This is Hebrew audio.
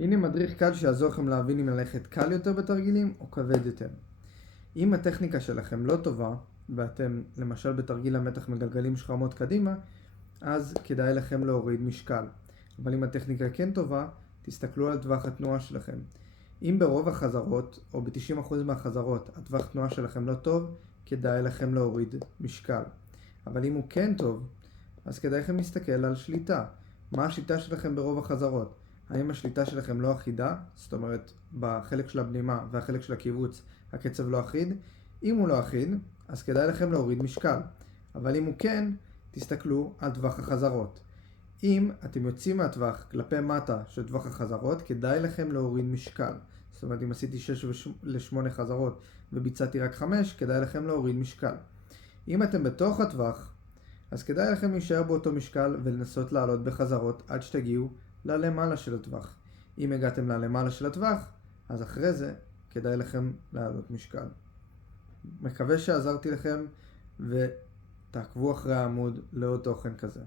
הנה מדריך קל שיעזור לכם להבין אם ללכת קל יותר בתרגילים או כבד יותר. אם הטכניקה שלכם לא טובה, ואתם למשל בתרגיל המתח מגלגלים שכמות קדימה, אז כדאי לכם להוריד משקל. אבל אם הטכניקה כן טובה, תסתכלו על טווח התנועה שלכם. אם ברוב החזרות, או ב-90% מהחזרות, הטווח תנועה שלכם לא טוב, כדאי לכם להוריד משקל. אבל אם הוא כן טוב, אז כדאי לכם להסתכל על שליטה. מה השיטה שלכם ברוב החזרות? האם השליטה שלכם לא אחידה? זאת אומרת, בחלק של הבלימה והחלק של הקיבוץ הקצב לא אחיד? אם הוא לא אחיד, אז כדאי לכם להוריד משקל. אבל אם הוא כן, תסתכלו על טווח החזרות. אם אתם יוצאים מהטווח כלפי מטה של טווח החזרות, כדאי לכם להוריד משקל. זאת אומרת, אם עשיתי 6 ל-8 חזרות וביצעתי רק 5, כדאי לכם להוריד משקל. אם אתם בתוך הטווח, אז כדאי לכם להישאר באותו משקל ולנסות לעלות בחזרות עד שתגיעו ללמעלה של הטווח. אם הגעתם ללמעלה של הטווח, אז אחרי זה כדאי לכם לעלות משקל. מקווה שעזרתי לכם ותעקבו אחרי העמוד לעוד תוכן כזה.